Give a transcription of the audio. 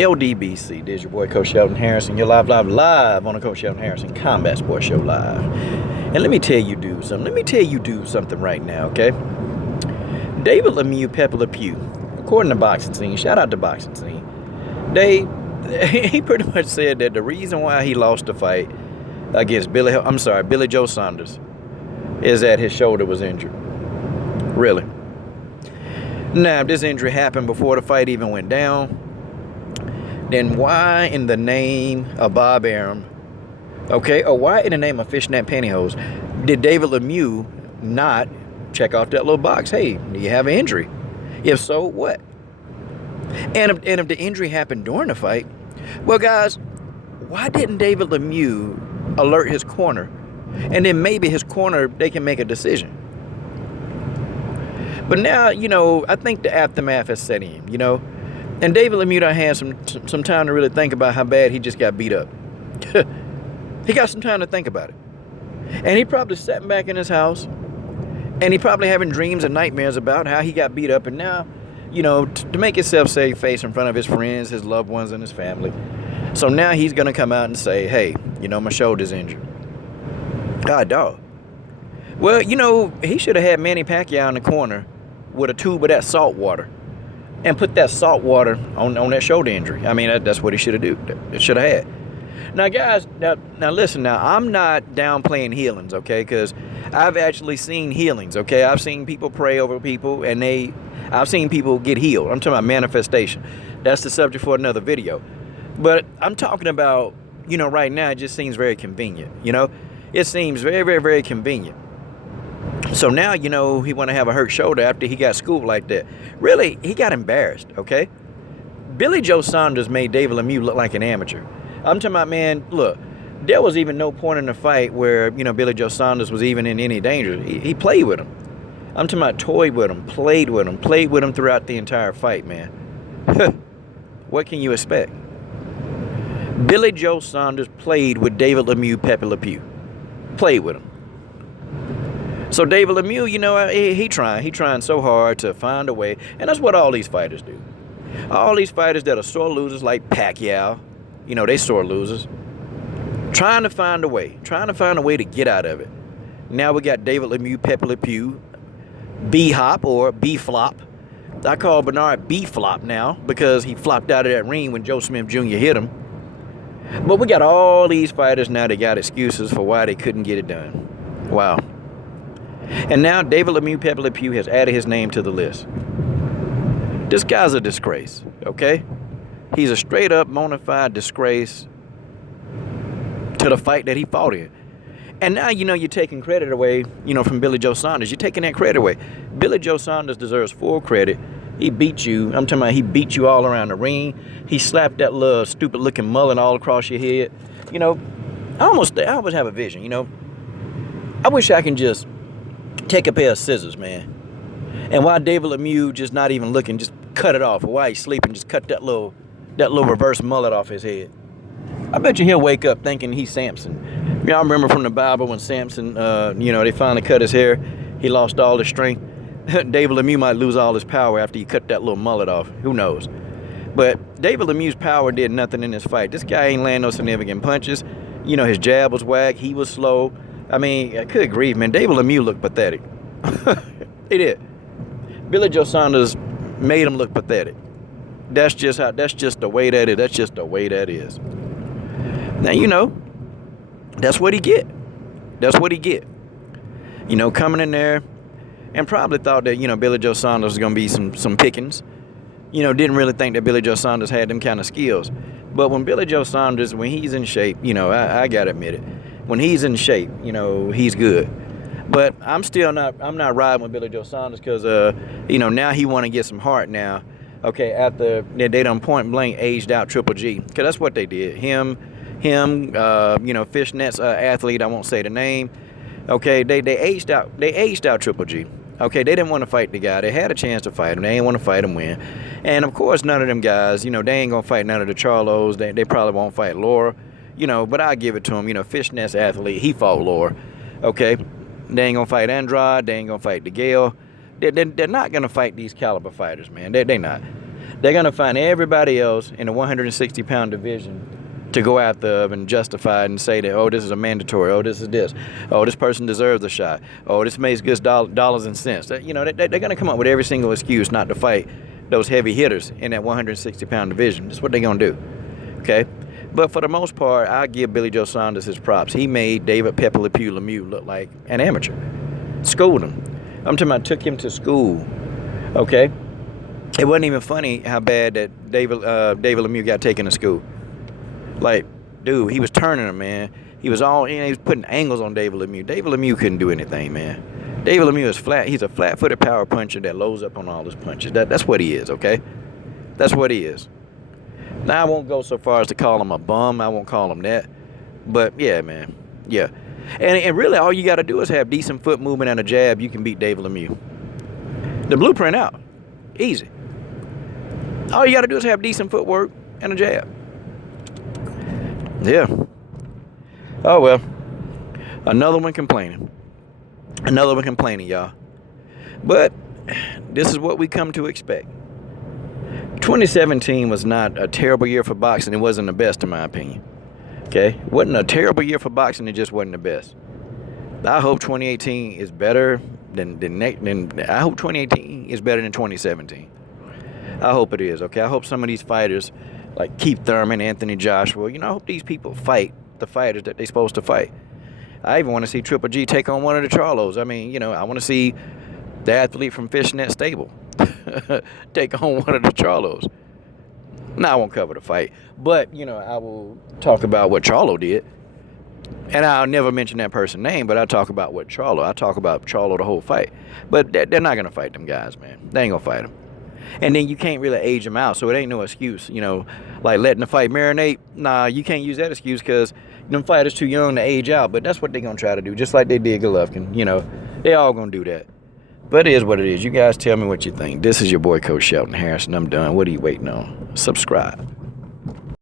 LDBC, this is your boy Coach Sheldon Harrison. You're live on the Coach Sheldon Harrison Combat Sports Show live. And let me tell you something right now, okay? David Lemieux, Pepper Le Pew, according to Boxing Scene, shout out to Boxing Scene, he pretty much said that the reason why he lost the fight against Billy Joe Saunders is that his shoulder was injured. Really. Now, if this injury happened before the fight even went down, then why in the name of Bob Arum, okay, or why in the name of fishnet pantyhose, did David Lemieux not check off that little box? Hey, do you have an injury? If so, what? And if the injury happened during the fight, well, guys, why didn't David Lemieux alert his corner? And then maybe his corner, they can make a decision. But now, I think the aftermath has set in, And David Lemieux done had some time to really think about how bad he just got beat up. He got some time to think about it. And he probably sat back in his house, and he probably having dreams and nightmares about how he got beat up. And now, to make himself save face in front of his friends, his loved ones, and his family. So now he's going to come out and say, hey, my shoulder's injured. God, dog. Well, he should have had Manny Pacquiao in the corner with a tube of that salt water and put that salt water on that shoulder injury. I mean, that's what he should have done. It should have had. Now, guys, now listen. Now, I'm not downplaying healings, okay? Because I've actually seen healings, okay? I've seen people pray over people, and I've seen people get healed. I'm talking about manifestation. That's the subject for another video. But I'm talking about, right now, it just seems very convenient, It seems very, very, very convenient. So now, he want to have a hurt shoulder after he got schooled like that. Really, he got embarrassed, okay? Billy Joe Saunders made David Lemieux look like an amateur. I'm talking about, man, look, there was even no point in the fight where, Billy Joe Saunders was even in any danger. He played with him. I'm talking about toyed with him, played with him throughout the entire fight, man. What can you expect? Billy Joe Saunders played with David Lemieux, Pepper Le Pew. Played with him. So David Lemieux, he trying so hard to find a way, and that's what all these fighters do. All these fighters that are sore losers like Pacquiao, they sore losers, trying to find a way to get out of it. Now we got David Lemieux, Pepper Le Pew, B-Hop or B-Flop. I call Bernard B-Flop now because he flopped out of that ring when Joe Smith Jr. hit him. But we got all these fighters now that got excuses for why they couldn't get it done. Wow. And now David Lemieux, Pepper Le Pew has added his name to the list. This guy's a disgrace, okay? He's a straight up bona fide disgrace to the fight that he fought in. And now, you're taking credit away, from Billy Joe Saunders. You're taking that credit away. Billy Joe Saunders deserves full credit. He beat you. I'm talking about he beat you all around the ring. He slapped that little stupid looking mullet all across your head. I almost have a vision, I wish I can just take a pair of scissors, man. And while David Lemieux just not even looking, just cut it off. Or while he's sleeping, just cut that little reverse mullet off his head. I bet you he'll wake up thinking he's Samson. Y'all remember from the Bible when Samson, they finally cut his hair. He lost all his strength. David Lemieux might lose all his power after he cut that little mullet off. Who knows? But David Lemieux's power did nothing in this fight. This guy ain't land no significant punches. His jab was whack. He was slow. I mean, good grief, man. David Lemieux looked pathetic. He did. Billy Joe Saunders made him look pathetic. That's just the way that is. That's just the way that is. Now, that's what he get. That's what he get. Coming in there and probably thought that, Billy Joe Saunders was going to be some pickings. Didn't really think that Billy Joe Saunders had them kind of skills. But when Billy Joe Saunders, when he's in shape, I got to admit it. When he's in shape, he's good. But I'm not riding with Billy Joe Saunders because, now he want to get some heart now. Okay, after they done point blank aged out Triple G. Because that's what they did. Him, Fishnet's athlete, I won't say the name. Okay, they aged out Triple G. Okay, they didn't want to fight the guy. They had a chance to fight him. They didn't want to fight him win. And, of course, none of them guys, they ain't going to fight none of the Charlos. They probably won't fight Laura. But I'll give it to him. Fishnet's athlete, he fought Laura. Okay, they ain't going to fight Andrade. They ain't going to fight DeGale. They're not going to fight these caliber fighters, man. They not. They're going to find everybody else in the 160-pound division to go after and justify it and say that, oh, this is a mandatory, oh, this is this, oh, this person deserves a shot, oh, this makes good dollars and cents. They're going to come up with every single excuse not to fight those heavy hitters in that 160-pound division. That's what they're going to do, okay? But for the most part, I give Billy Joe Saunders his props. He made David Pepper Le Pew Lemieux look like an amateur. Schooled him. I'm talking about took him to school, okay? It wasn't even funny how bad that David Lemieux got taken to school. Like, dude, he was turning him, man. He was he was putting angles on David Lemieux. David Lemieux couldn't do anything, man. David Lemieux is flat. He's a flat-footed power puncher that loads up on all his punches. That's what he is, okay? That's what he is. Now, I won't go so far as to call him a bum. I won't call him that. But, yeah, man. Yeah. And really, all you got to do is have decent foot movement and a jab. You can beat David Lemieux. The blueprint out. Easy. All you got to do is have decent footwork and a jab. Yeah. Oh, well. Another one complaining. Another one complaining, y'all. But this is what we come to expect. 2017 was not a terrible year for boxing. It wasn't the best, in my opinion. Okay? It wasn't a terrible year for boxing. It just wasn't the best. I hope 2018 is better than I hope 2018 is better than 2017. I hope it is, okay? I hope some of these fighters, like Keith Thurman, Anthony Joshua, I hope these people fight the fighters that they're supposed to fight. I even want to see Triple G take on one of the Charlos. I mean, I want to see the athlete from Fishnet Stable take on one of the Charlos. Now, I won't cover the fight, but, I will talk about what Charlo did. And I'll never mention that person's name, but I'll talk about what Charlo. I'll talk about Charlo the whole fight. But they're not going to fight them guys, man. They ain't going to fight them. And then you can't really age them out, so it ain't no excuse, like letting the fight marinate. Nah, you can't use that excuse because them fighters too young to age out. But that's what they're going to try to do, just like they did Golovkin. They all going to do that. But it is what it is. You guys tell me what you think. This is your boy, Coach Shelton Harrison. I'm done. What are you waiting on? Subscribe.